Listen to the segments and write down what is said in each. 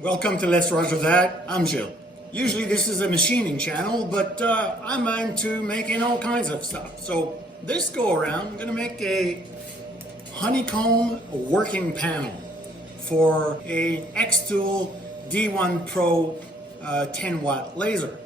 Welcome to Let's Roger That. I'm Jill. Usually this is a machining channel, but I'm into making all kinds of stuff. So this go around, I'm gonna make a honeycomb working panel for a X-Tool D1 Pro 10 watt laser.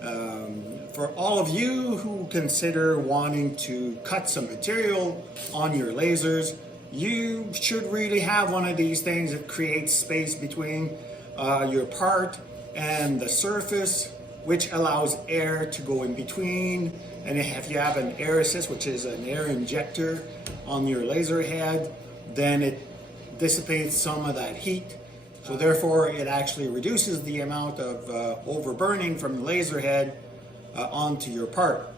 For all of you who consider wanting to cut some material on your lasers, you should really have one of these things that creates space between your part and the surface, which allows air to go in between. And if you have an air assist, which is an air injector on your laser head, then it dissipates some of that heat. So therefore it actually reduces the amount of overburning from the laser head onto your part,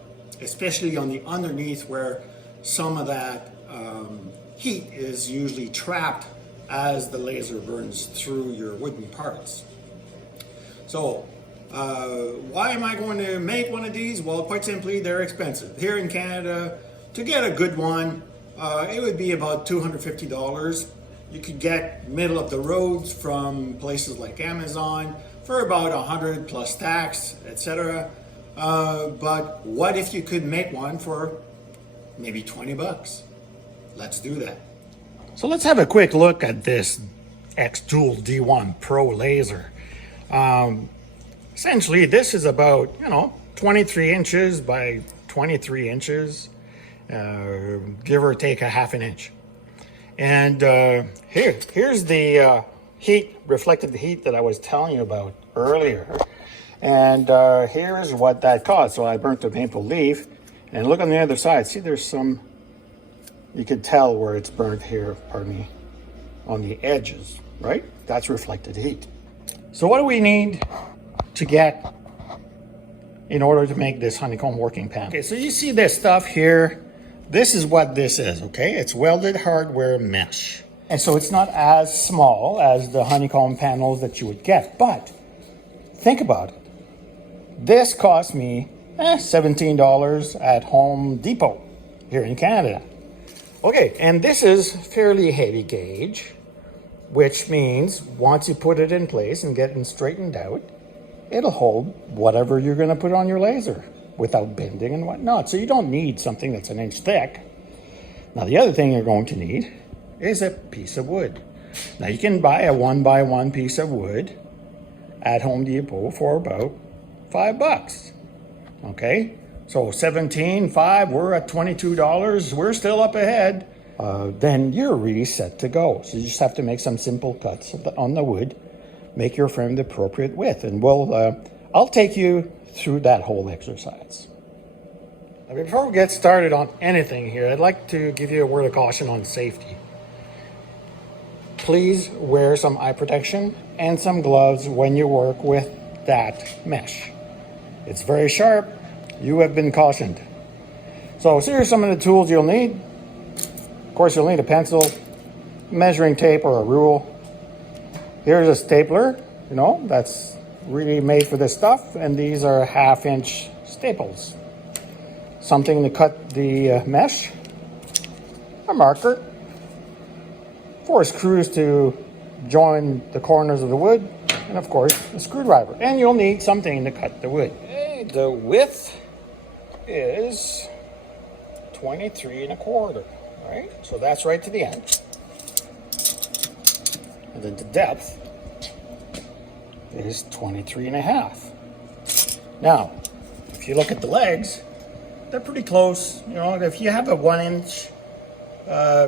especially on the underneath where some of that heat is usually trapped as the laser burns through your wooden parts. So why am I going to make one of these? Well, quite simply, they're expensive. Here in Canada, to get a good one, it would be about $250. You could get middle of the roads from places like Amazon for about 100 plus tax, etc. But what if you could make one for maybe 20 bucks? Let's do that. So let's have a quick look at this X-Tool D1 Pro laser. Essentially, this is about, 23 inches by 23 inches, give or take a half an inch. And here's the reflected heat that I was telling you about earlier. And here's what that caused. So I burnt a maple leaf, and look on the other side. See, there's some, you can tell where it's burnt here, on the edges, right? That's reflected heat. So what do we need to get in order to make this honeycomb working panel? Okay, so you see this stuff here. This is what this is, okay? It's welded hardware mesh. And so it's not as small as the honeycomb panels that you would get, but think about it. This cost me $17 at Home Depot here in Canada. Okay, and this is fairly heavy gauge, which means once you put it in place and get it straightened out, it'll hold whatever you're going to put on your laser without bending and whatnot. So you don't need something that's an inch thick. Now, the other thing you're going to need is a piece of wood. Now, you can buy a 1x1 piece of wood at Home Depot for about $5. Okay, so $17.5, we're at $22. We're still up ahead. Then you're really set to go. So you just have to make some simple cuts on the wood, make your frame the appropriate width, and I'll take you through that whole exercise. Now, before we get started on anything here, I'd like to give you a word of caution on safety. Please wear some eye protection and some gloves when you work with that mesh. It's very sharp. You have been cautioned. So here's some of the tools you'll need. Of course, you'll need a pencil, measuring tape, or a rule. Here's a stapler, that's really made for this stuff, and these are 1/2 inch staples. Something to cut the mesh, a marker, 4 screws to join the corners of the wood, and of course a screwdriver. And you'll need something to cut the wood. Okay, the width is 23 1/4, right? So that's right to the end. And then the depth is 23 1/2. Now, if you look at the legs, they're pretty close. If you have a 1 inch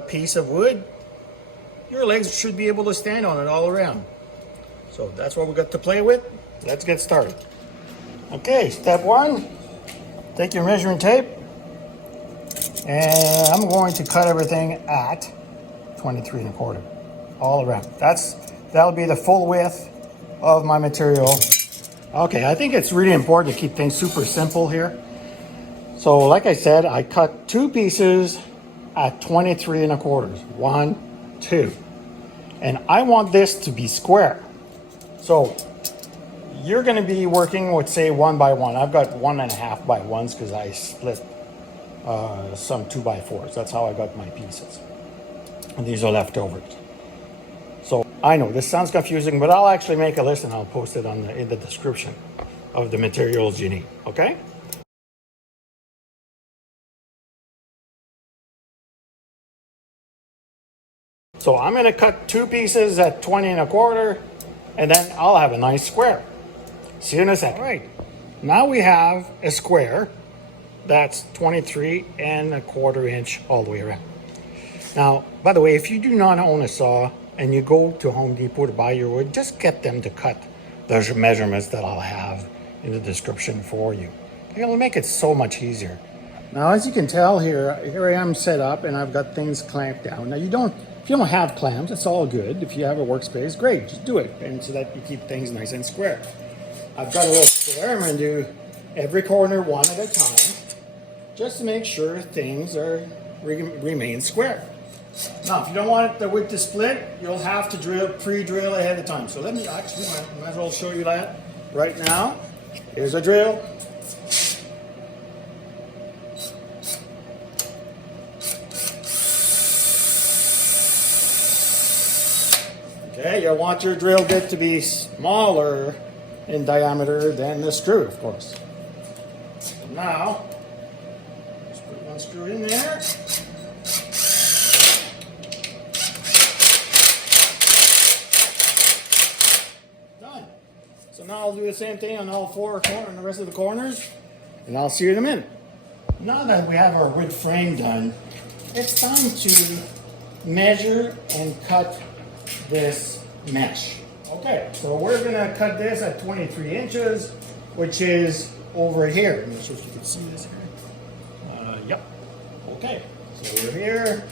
piece of wood, your legs should be able to stand on it all around. So that's what we got to play with. Let's get started. Okay, step 1, take your measuring tape, and I'm going to cut everything at 23 1/4 all around. That'll be the full width of my material. Okay, I think it's really important to keep things super simple here. So like I said, I cut 2 pieces at 23 1/4. 1, 2. And I want this to be square. So you're going to be working with, say, 1x1. I've got 1.5x1s because I split some 2x4s. That's how I got my pieces. And these are leftovers. So I know this sounds confusing, but I'll actually make a list and I'll post it in the description of the materials you need, okay? So I'm gonna cut 2 pieces at 20 1/4, and then I'll have a nice square. See you in a second. All right, now we have a square that's 23 1/4 inch all the way around. Now, by the way, if you do not own a saw and you go to Home Depot to buy your wood, just get them to cut those measurements that I'll have in the description for you. It'll make it so much easier. Now, as you can tell here I am set up and I've got things clamped down. Now, if you don't have clamps, it's all good. If you have a workspace, great, just do it. And so that you keep things nice and square. I've got a little square. I'm gonna do every corner one at a time, just to make sure things remain square. Now, if you don't want the wood to split, you'll have to pre-drill ahead of time. So let me actually, might as well show you that right now. Here's a drill. Okay, you'll want your drill bit to be smaller in diameter than the screw, of course. So now, just put one screw in there. Done. So now I'll do the same thing on all 4 corners and the rest of the corners, and I'll see you in a minute. Now that we have our wood frame done, it's time to measure and cut this mesh. Okay, so we're gonna cut this at 23 inches, which is over here. I'm not sure if you can see this here. Yep. Okay, so we're here,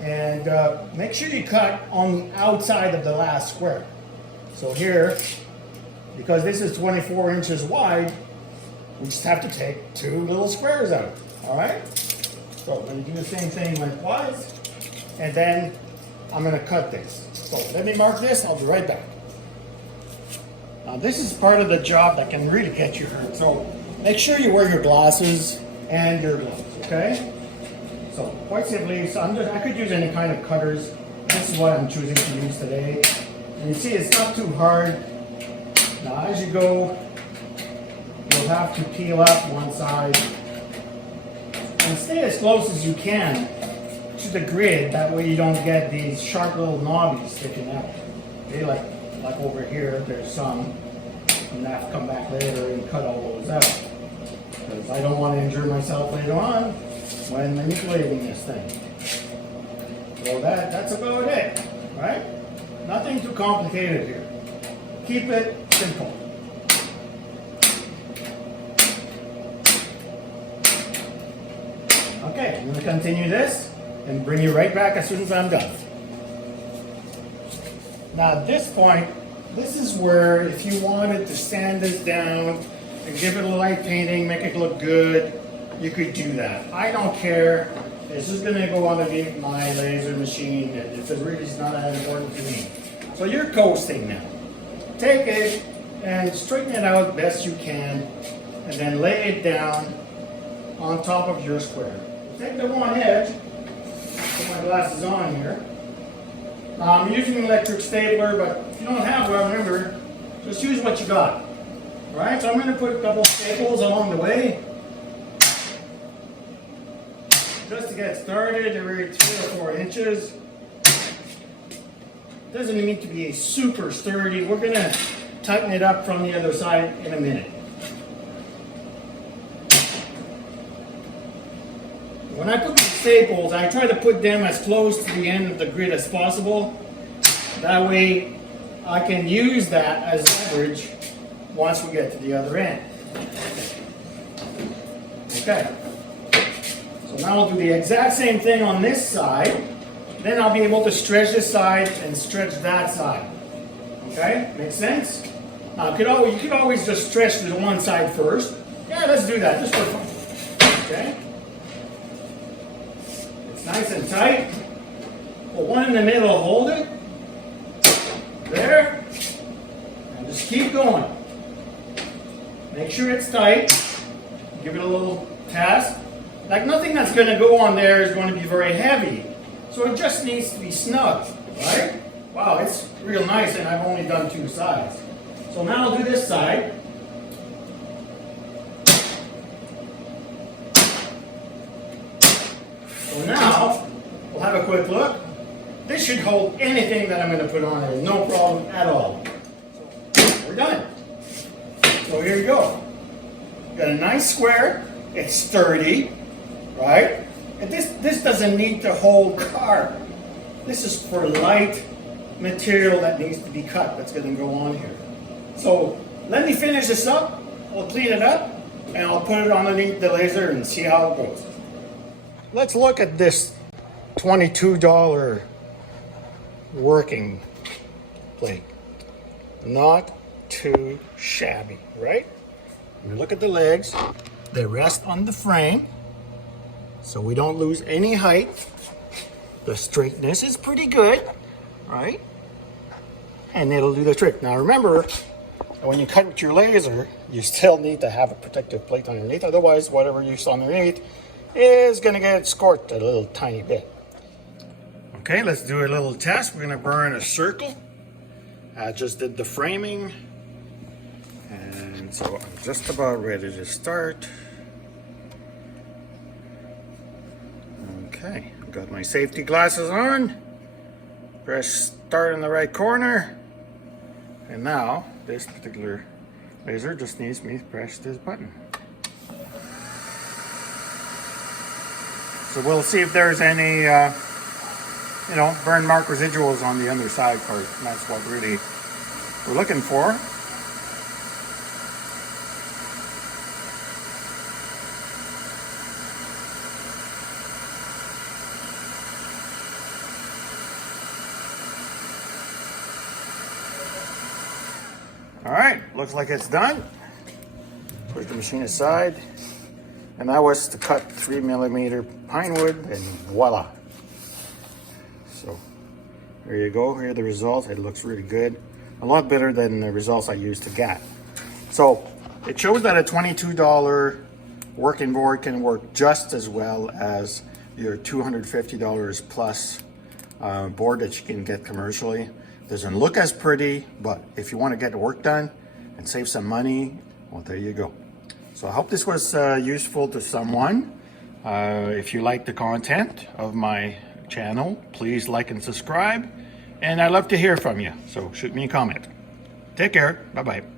and make sure you cut on the outside of the last square. So here, because this is 24 inches wide, we just have to take 2 little squares out. All right. So I'm gonna do the same thing lengthwise, and then I'm gonna cut this. So let me mark this, I'll be right back. Now this is part of the job that can really get you hurt. So make sure you wear your glasses and your gloves, okay? So quite simply, I could use any kind of cutters. This is what I'm choosing to use today. And you see it's not too hard. Now as you go, you'll have to peel up one side. And stay as close as you can to the grid, that way you don't get these sharp little knobbies sticking out. Okay, like over here, there's some, and I have to come back later and cut all those out, because I don't want to injure myself later on when manipulating this thing. So that's about it, right? Nothing too complicated here. Keep it simple. Okay, I'm going to continue this and bring you right back as soon as I'm done. Now at this point, this is where if you wanted to sand this down and give it a light painting, make it look good, you could do that. I don't care. This is gonna go underneath my laser machine. It's really not that important to me. So you're coasting now. Take it and straighten it out best you can, and then lay it down on top of your square. Take the one edge. Put my glasses on here. I'm using an electric stapler, but if you don't have one, remember, just use what you got. All right, so I'm going to put a couple staples along the way, just to get started. Every 3 or 4 inches. Doesn't need to be super sturdy. We're going to tighten it up from the other side in a minute. When I put the staples, I try to put them as close to the end of the grid as possible. That way I can use that as leverage once we get to the other end. Okay. So now I'll do the exact same thing on this side. Then I'll be able to stretch this side and stretch that side. Okay? Makes sense? Now you could always just stretch the one side first. Yeah, let's do that, just for fun. Okay? Nice and tight. Put one in the middle, hold it. There. And just keep going. Make sure it's tight. Give it a little test. Like nothing that's going to go on there is going to be very heavy. So it just needs to be snug, right? wow, it's real nice, and I've only done 2 sides. So now I'll do this side. So now, we'll have a quick look. This should hold anything that I'm going to put on there, no problem at all. So we're done. So here you go. Got a nice square. It's sturdy, right? And this doesn't need to hold carb. This is for light material that needs to be cut. That's going to go on here. So let me finish this up. We'll clean it up, and I'll put it underneath the laser and see how it goes. Let's look at this $22 working plate. Not too shabby, right? We look at the legs. They rest on the frame, so we don't lose any height. The straightness is pretty good, right? And it'll do the trick. Now remember, when you cut with your laser, you still need to have a protective plate underneath. Otherwise, whatever you saw underneath is gonna get scorched a little tiny bit. Okay, let's do a little test. We're gonna burn a circle. I just did the framing. And so I'm just about ready to start. Okay, I've got my safety glasses on. Press start in the right corner. And now, this particular laser just needs me to press this button. So we'll see if there's any, burn mark residuals on the underside part. And that's what really we're looking for. All right, looks like it's done. Put the machine aside. And that was to cut 3mm pine wood, and voila. So there you go, here are the results. It looks really good. A lot better than the results I used to get. So it shows that a $22 working board can work just as well as your $250 plus board that you can get commercially. Doesn't look as pretty, but if you want to get the work done and save some money, well, there you go. So I hope this was useful to someone. If you like the content of my channel, please like and subscribe. And I'd love to hear from you, so shoot me a comment. Take care. Bye-bye.